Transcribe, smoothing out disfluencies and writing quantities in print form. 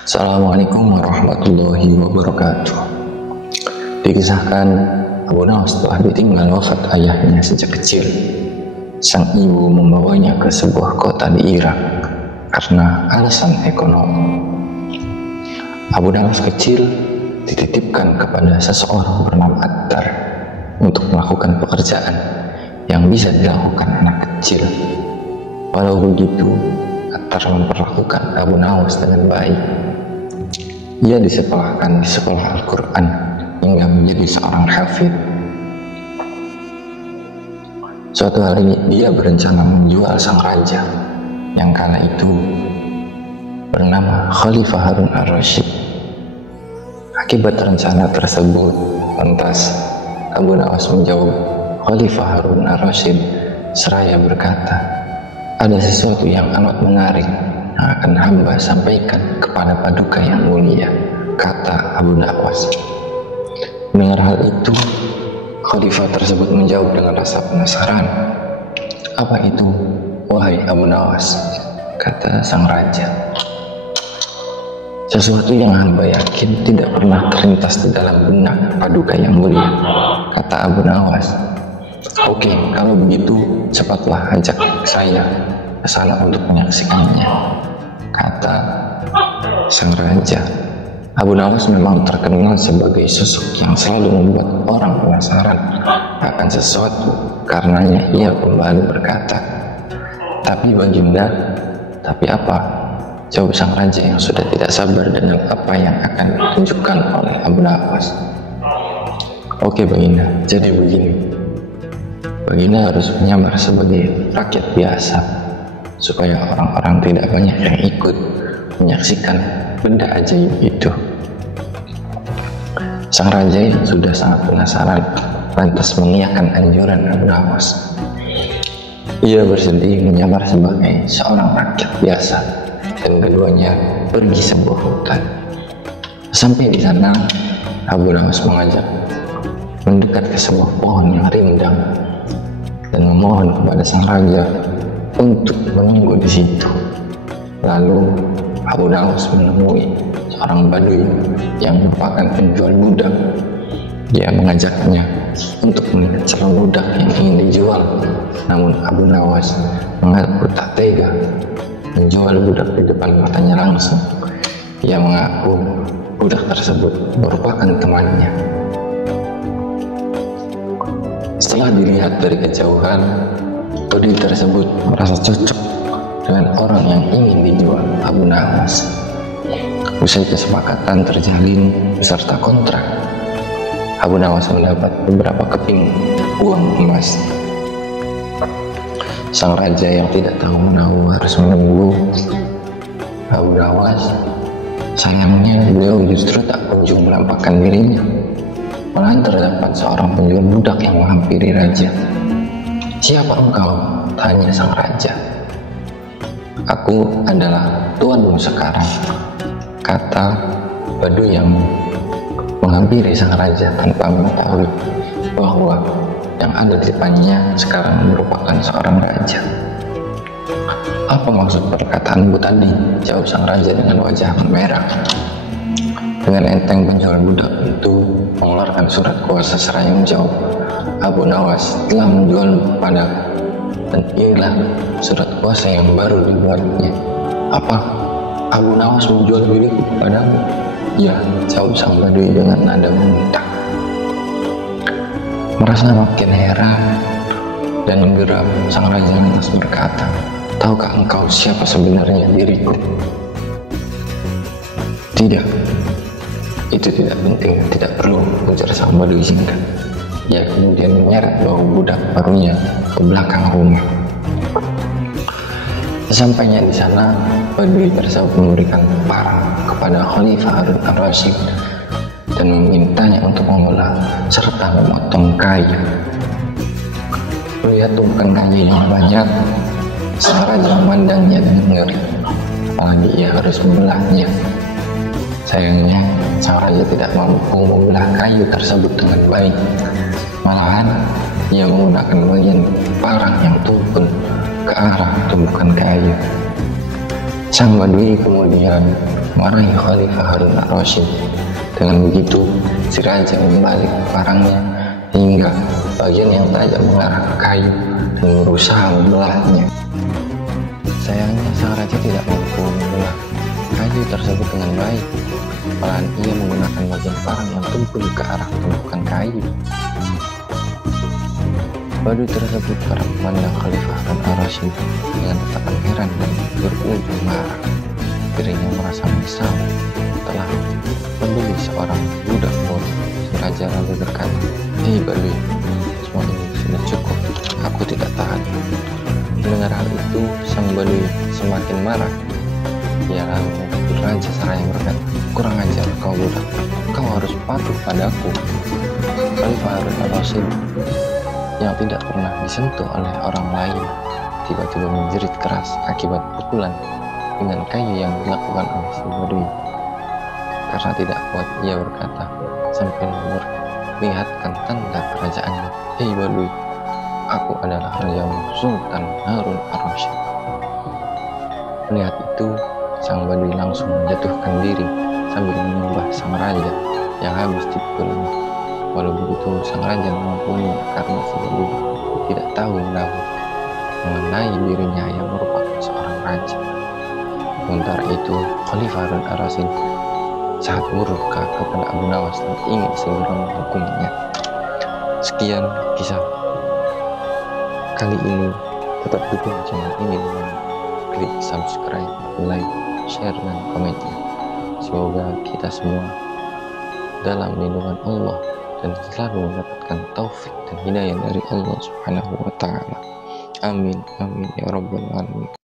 Assalamualaikum warahmatullahi wabarakatuh. Dikisahkan Abu Nawas telah ditinggal wafat ayahnya sejak kecil. Sang ibu membawanya ke sebuah kota di Irak karena alasan ekonomi. Abu Nawas kecil dititipkan kepada seseorang bernama Attar untuk melakukan pekerjaan yang bisa dilakukan anak kecil. Walau begitu, Attar memperlakukan Abu Nawas dengan baik. Ia disekolahkan di sekolah Al-Quran hingga menjadi seorang hafid. Suatu hari dia berencana menjual sang raja yang kala itu bernama Khalifah Harun ar-Rasyid. Akibat rencana tersebut, lantas Abu Nawas menjawab Khalifah Harun ar-Rasyid seraya berkata, "Ada sesuatu yang amat menarik yang akan hamba sampaikan kepada paduka yang mulia," kata Abu Nawas. Mendengar hal itu, Khalifah tersebut menjawab dengan rasa penasaran. "Apa itu, wahai Abu Nawas?" kata sang raja. "Sesuatu yang hamba yakin tidak pernah terlintas di dalam benak paduka yang mulia," kata Abu Nawas. "Oke, kalau begitu cepatlah ajak saya ke sana untuk menyaksikannya," kata sang raja. Abu Nawas memang terkenal sebagai sosok yang selalu membuat orang penasaran akan sesuatu. Karenanya ia kembali berkata, "Tapi baginda, tapi apa?" jawab sang raja yang sudah tidak sabar dengan apa yang akan ditunjukkan oleh Abu Nawas. "Oke baginda, jadi begini. Baginda harus menyamar sebagai rakyat biasa supaya orang-orang tidak banyak yang ikut menyaksikan benda ajaib itu." Sang raja yang sudah sangat penasaran lantas mengiyakan anjuran Abu Nawas. Ia bersedih menyamar sebagai seorang rakyat biasa dan keduanya pergi sebuah hutan. Sampai di sana, Abu Nawas mengajak mendekat ke sebuah pohon yang rindang dan memohon kepada sang raja untuk menunggu di situ. Lalu Abu Nawas menemui seorang Baduy yang merupakan penjual budak. Dia mengajaknya untuk melihat calon budak yang ingin dijual. Namun Abu Nawas mengaku tak tega menjual budak di depan matanya langsung. Ia mengaku budak tersebut merupakan temannya. Setelah dilihat dari kejauhan, Baduy tersebut merasa cocok dengan orang yang ingin dijual Abu Nawas. Usai kesepakatan terjalin beserta kontrak, Abu Nawas mendapat beberapa keping uang emas. Sang raja yang tidak tahu menahu harus menunggu Abu Nawas. Sayangnya beliau justru tak kunjung menampakkan dirinya. Malahan terdapat seorang penjual budak yang menghampiri raja. "Siapa engkau?" tanya sang raja. "Aku adalah tuanmu sekarang," kata Baduy yang menghampiri sang raja tanpa mengetahui bahwa yang ada di depannya sekarang merupakan seorang raja. "Apa maksud perkataanmu tadi?" jawab sang raja dengan wajah merah. Dengan enteng penjual budak itu mengeluarkan surat kuasa seraya menjawab, "Abu Nawas telah menjualmu kepadaku, dan inilah surat kuasa yang baru dibuatnya." "Apa? Abu Nawas menjual milikku kepadamu?" "Ya," jawab sang Baduy dengan nada meminta. Merasa makin heran dan geram, sang raja lantas berkata, "Tahukah engkau siapa sebenarnya diriku?" "Tidak, itu tidak penting, tidak perlu," ujar sang Baduy singkat. Ia kemudian menyeret bawa budak barunya ke belakang rumah. Sesampainya di sana, Baduy tersebut memberikan parang kepada Khalifah Harun ar-Rasyid dan memintanya untuk mengolah serta memotong kayu. Melihat tumpukan kayu yang banyak, sang raja memandangnya dengan ngeri, apalagi ia harus membelahnya. Sayangnya, sang raja tidak mampu membelah kayu tersebut dengan baik. Malahan, ia menggunakan bagian parang yang tumpul ke arah tumpukan kayu. Sang Baduy kemudian marahi Khalifah Harun al-Rasyid. Dengan begitu, si raja membalik parangnya hingga bagian yang tajam mengarah ke kayu dan berusaha membelahnya. Sayangnya sang raja tidak mampu membelah kayu tersebut dengan baik. Malahan ia menggunakan bagian parang yang tumpul ke arah tumpukan kayu. Badui tersebut para memandang Khalifah Harun al-Rasyid dengan tatapan heran dan berujung marah. Dirinya merasa menyesal telah membeli seorang budak bodoh. Si raja lalu berkata, "Hei Badui, semua ini sudah cukup, aku tidak tahan." Mendengar hal itu, sang Badui semakin marah. Ia lalu memukul Raja Seraya berkata, "Kurang ajar kau budak, kau harus patuh padaku." Khalifah Harun al-Rasyid yang tidak pernah disentuh oleh orang lain tiba-tiba menjerit keras akibat pukulan dengan kayu yang dilakukan oleh si Badui. Karena tidak kuat, ia berkata sambil memperlihatkan tanda kerajaannya, "Hei Badui, aku adalah Rajamu Sultan Harun al-Rasyid." Melihat itu, sang Badui langsung menjatuhkan diri sambil menyembah sang raja yang habis dipukulnya. Walau begitu, sang raja mengampuninya karena si Badui tidak tahu mengenai dirinya yang merupakan seorang raja. Sementara itu, Khalifah Harun al-Rasyid sangat murka kepada Abu Nawas dan ingin segera menghukumnya. Sekian kisah kali ini. Tetap dukung channel ini dengan klik subscribe, like, share, dan komennya. Semoga kita semua dalam lindungan Allah dan selalu mendapatkan taufik dan hidayah dari Allah Subhanahu wa Ta'ala. Amin, amin ya rabbal alamin.